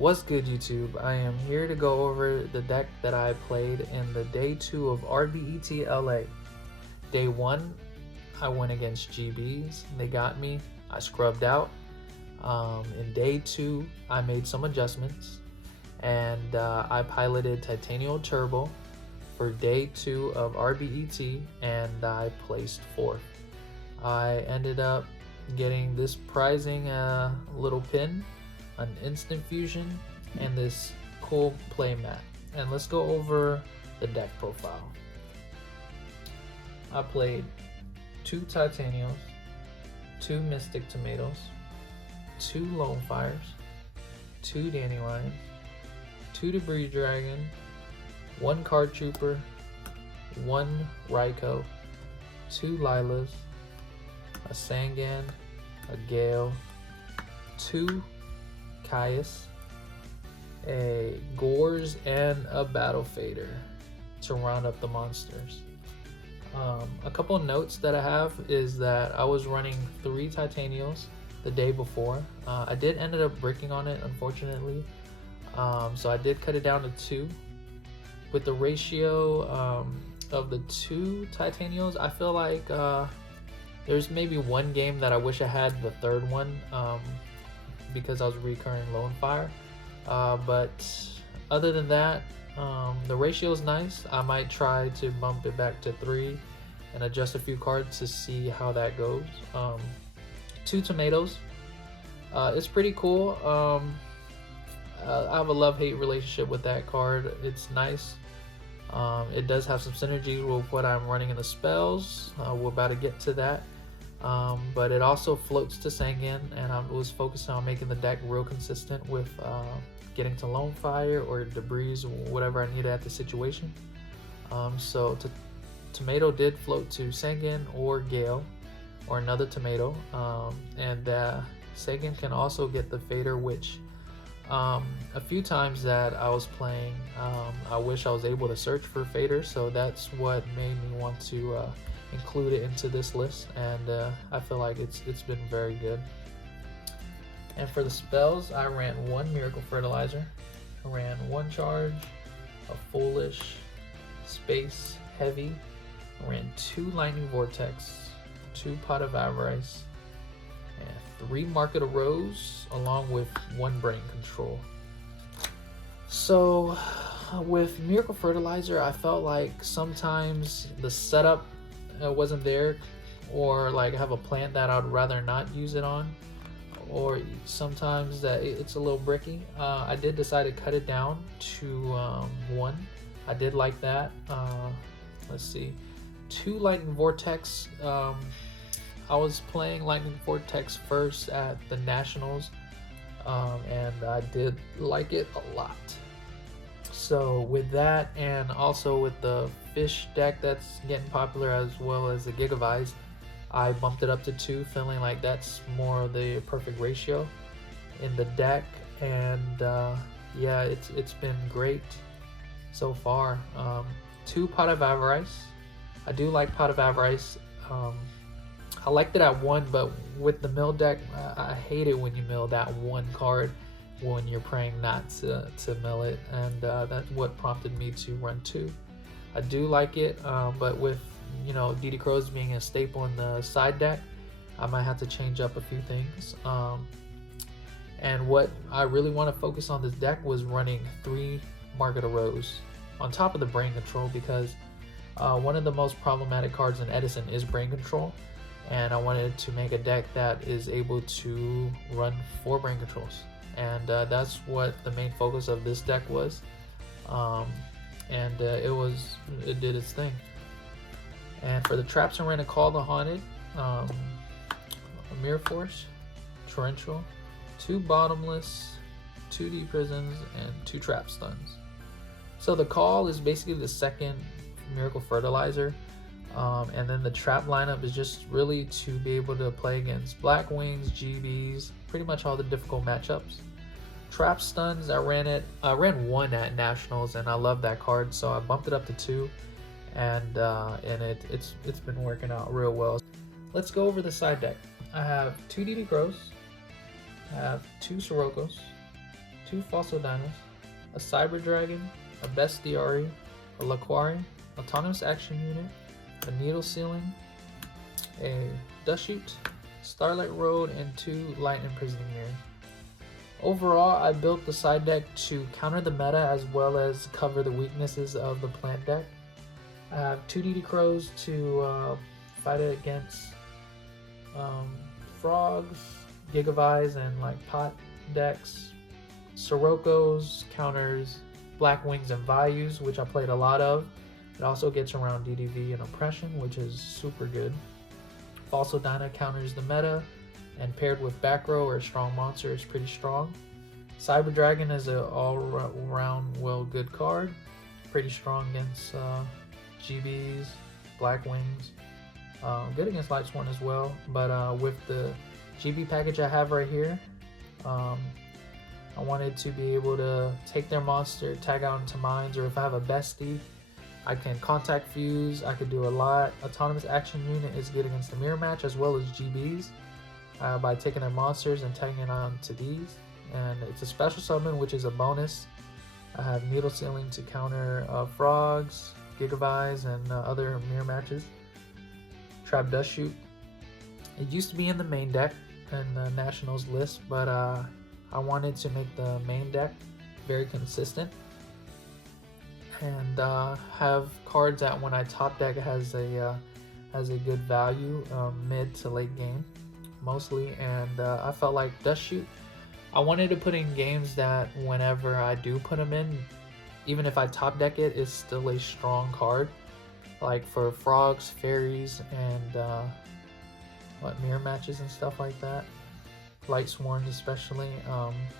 What's good, YouTube? I am here to go over the deck that I played in the day 2 of RBET LA. Day 1, I went against GBs. They got me. I scrubbed out. In day 2, I made some adjustments, and I piloted Tytannial Turbo for day 2 of RBET, and I placed 4th. I ended up getting this prizing little pin, an instant fusion, and this cool play mat. And let's go over the deck profile. I played 2 Tytannials, 2 Mystic Tomatoes, 2 Lone Fires, 2 Dandelions, 2 Debris Dragon, 1 Card Trooper, 1 Raikou, 2 Lilas, a Sangan, a Gale, 2 Caius, a Gores, and a Battle Fader to round up the monsters. A couple notes that I have is that I was running 3 Tytannials the day before. I did end up breaking on it, unfortunately, so I did cut it down to 2. With the ratio of the 2 Tytannials, I feel like there's maybe one game that I wish I had the 3rd one, because I was recurring Lone Fire, but other than that, the ratio is nice. I might try to bump it back to 3 and adjust a few cards to see how that goes. 2 Tomatoes, it's pretty cool. I have a love-hate relationship with that card. It's nice. It does have some synergy with what I'm running in the spells. We're about to get to that. But it also floats to Sangan, and I was focusing on making the deck real consistent with getting to Lone Fire or Debris, whatever I needed at the situation. So Tomato did float to Sangan or Gale or another Tomato, and Sangan can also get the Fader, which a few times that I was playing, I wish I was able to search for Fader, so that's what made me want to include it into this list, and I feel like it's been very good. And for the spells, I ran 1 Miracle Fertilizer, I ran 1 Charge, a Foolish, Space Heavy, I ran 2 Lightning Vortex, 2 Pot of Avarice, and 3 Market of Rose, along with 1 Brain Control. So with Miracle Fertilizer, I felt like sometimes the setup wasn't there, or like I have a plant that I'd rather not use it on, or sometimes that it's a little bricky. I did decide to cut it down to 1. I did like that. Let's see, 2 Lightning Vortex. I was playing Lightning Vortex first at the Nationals, and I did like it a lot. So with that, and also with the fish deck that's getting popular, as well as the Gigavies, I bumped it up to 2, feeling like that's more the perfect ratio in the deck. And yeah, it's been great so far. 2 Pot of Avarice. I do like Pot of Avarice. I liked it at 1, but with the mill deck, I hate it when you mill that 1 card when you're praying not to mill it, and that's what prompted me to run 2. I do like it, but with, you know, DD Crows being a staple in the side deck, I might have to change up a few things. And what I really want to focus on this deck was running 3 Market of Rose on top of the Brain Control, because one of the most problematic cards in Edison is Brain Control, and I wanted to make a deck that is able to run 4 Brain Controls, and that's what the main focus of this deck was. And it did its thing. And for the traps, I ran a Call the Haunted, a Mirror Force, Torrential, 2 Bottomless, 2 Deep Prisons, and 2 Trap Stuns. So the Call is basically the second Miracle Fertilizer, and then the trap lineup is just really to be able to play against Black Wings, GBs, pretty much all the difficult matchups. Trap Stuns, I ran 1 at Nationals, and I love that card, so I bumped it up to 2, and it's been working out real well. Let's go over the side deck. I have 2 DD Crows, I have 2 Sirocos, 2 Falsodinos, a Cyber Dragon, a Bestiary, a Laquari, Autonomous Action Unit, a Needle Ceiling, a Dust Chute, Starlight Road, and 2 Light Imprisoning Mirrors. Overall, I built the side deck to counter the meta as well as cover the weaknesses of the plant deck. I have 2 DD Crows to fight it against frogs, Gigavies, and like pot decks. Siroko's counters Black Wings and Vayus, which I played a lot of. It also gets around DDV and Oppression, which is super good. Falsodina counters the meta, and paired with back row or a strong monster is pretty strong. Cyber Dragon is an all-round well good card, pretty strong against GBs, Black Wings, good against Lightsworn as well. But with the GB package I have right here, I wanted to be able to take their monster, tag out into mines, or if I have a bestie, I can contact fuse. I could do a lot. Autonomous Action Unit is good against the mirror match as well as GBs by taking their monsters and tagging on to these. And it's a special summon, which is a bonus. I have Needle Ceiling to counter frogs, Gigavies, and other mirror matches. Trap Dust Chute. It used to be in the main deck in the Nationals list, but I wanted to make the main deck very consistent and have cards that when I top deck has a good value mid to late game mostly. And I felt like Dust Chute, I wanted to put in games that whenever I do put them in, even if I top deck it, is still a strong card, like for frogs, fairies, and mirror matches and stuff like that, Lightsworn especially.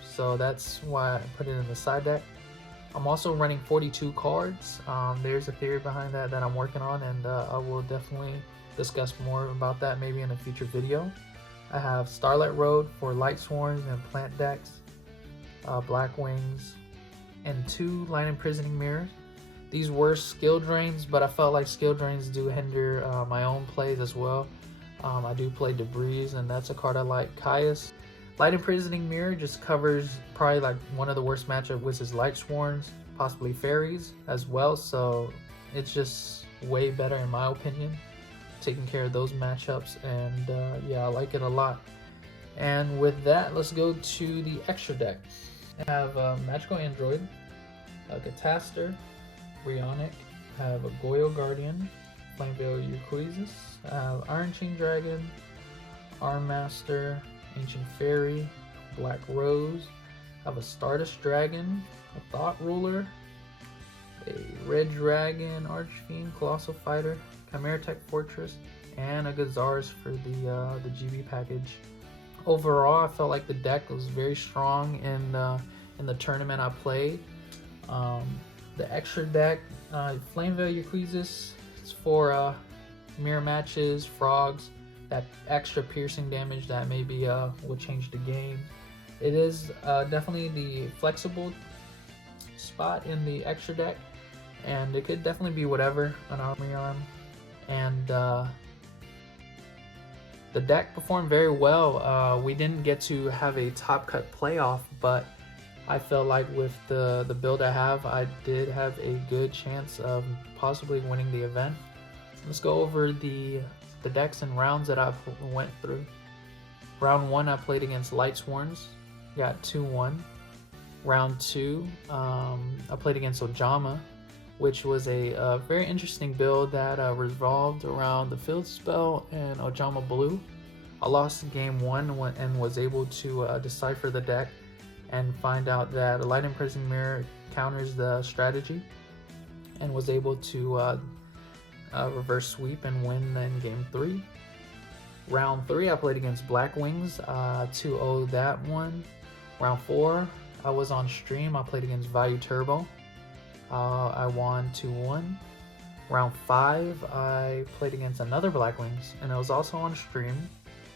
So that's why I put it in the side deck. I'm also running 42 cards. There's a theory behind that I'm working on, and I will definitely discuss more about that maybe in a future video. I have Starlight Road for Lightsworns and plant decks, Black Wings, and 2 Light Imprisoning Mirrors. These were skill drains, but I felt like skill drains do hinder my own plays as well. I do play Debris, and that's a card I like. Caius. Light Imprisoning Mirror just covers probably like one of the worst matchup, which is Lightsworns, possibly Fairies as well. So it's just way better in my opinion, taking care of those matchups. And yeah, I like it a lot. And with that, let's go to the extra deck. I have a Magical Android, a Cataster, Brionic, I have a Goyo Guardian, Flameveil Urquizus, I have Iron Chain Dragon, Arm Master, Ancient Fairy, Black Rose, I have a Stardust Dragon, a Thought Ruler, a Red Dragon, Archfiend, Colossal Fighter, Chimera Tech Fortress, and a Gazars for the GB package. Overall, I felt like the deck was very strong in the tournament I played. The extra deck, Flameveil Urquizus, it's for mirror matches, frogs, that extra piercing damage that maybe will change the game. It is definitely the flexible spot in the extra deck, and it could definitely be whatever, an army arm. And the deck performed very well. We didn't get to have a top cut playoff, but I felt like with the build I have, I did have a good chance of possibly winning the event. Let's go over the decks and rounds that I went through. Round 1, I played against Lightsworns, got 2-1. Round 2, I played against Ojama, which was a very interesting build that revolved around the field spell and Ojama Blue. I lost game 1 and was able to decipher the deck and find out that a Light Imprisoning Mirror counters the strategy, and was able to reverse sweep and win in game 3. Round 3, I played against Black Wings, 2-0 that one. Round 4, I was on stream, I played against Vayu Turbo. I won 2-1. Round 5, I played against another Black Wings, and I was also on stream.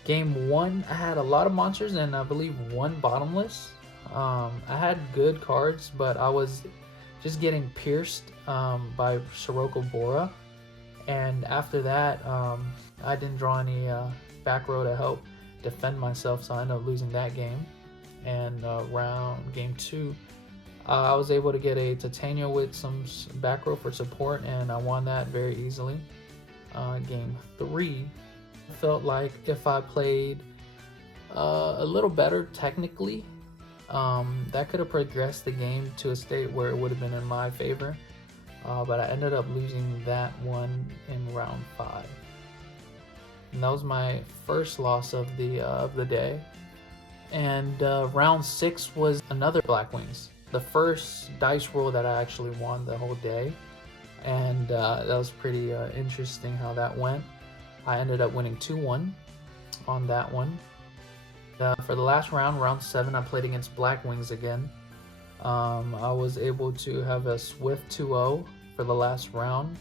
Game 1, I had a lot of monsters and I believe 1 bottomless. I had good cards, but I was just getting pierced by Sirocco Bora. And after that, I didn't draw any back row to help defend myself, so I ended up losing that game. and game 2, I was able to get a Tytannial with some back row for support, and I won that very easily. Game 3, I felt like if I played a little better technically, that could have progressed the game to a state where it would have been in my favor, but I ended up losing that one in round 5. And that was my first loss of the day. And round 6 was another Black Wings, the first dice roll that I actually won the whole day, and that was pretty interesting how that went. I ended up winning 2-1 on that one. For the last round, round 7, I played against Black Wings again. I was able to have a swift 2-0 for the last round,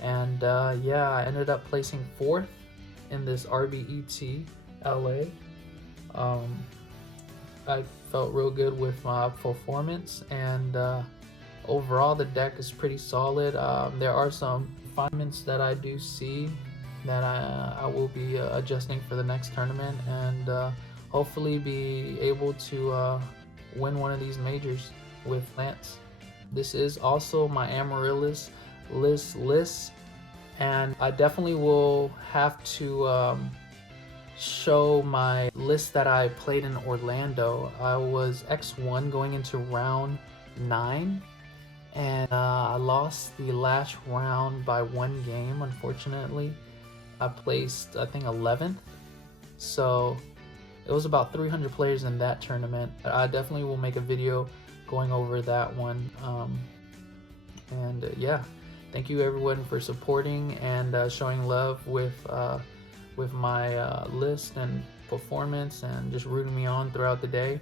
and yeah, I ended up placing 4th in this RBET LA. I felt real good with my performance, and overall the deck is pretty solid. There are some refinements that I do see that I will be adjusting for the next tournament, and hopefully be able to win one of these majors with Lance. This is also my Amaryllis list, and I definitely will have to show my list that I played in Orlando. I was X1 going into round 9, and I lost the last round by 1 game, unfortunately. I placed, I think, 11th, so it was about 300 players in that tournament. I definitely will make a video going over that one. And yeah, thank you everyone for supporting and showing love with my list and performance, and just rooting me on throughout the day.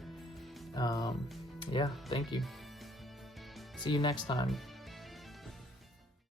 Yeah, thank you. See you next time.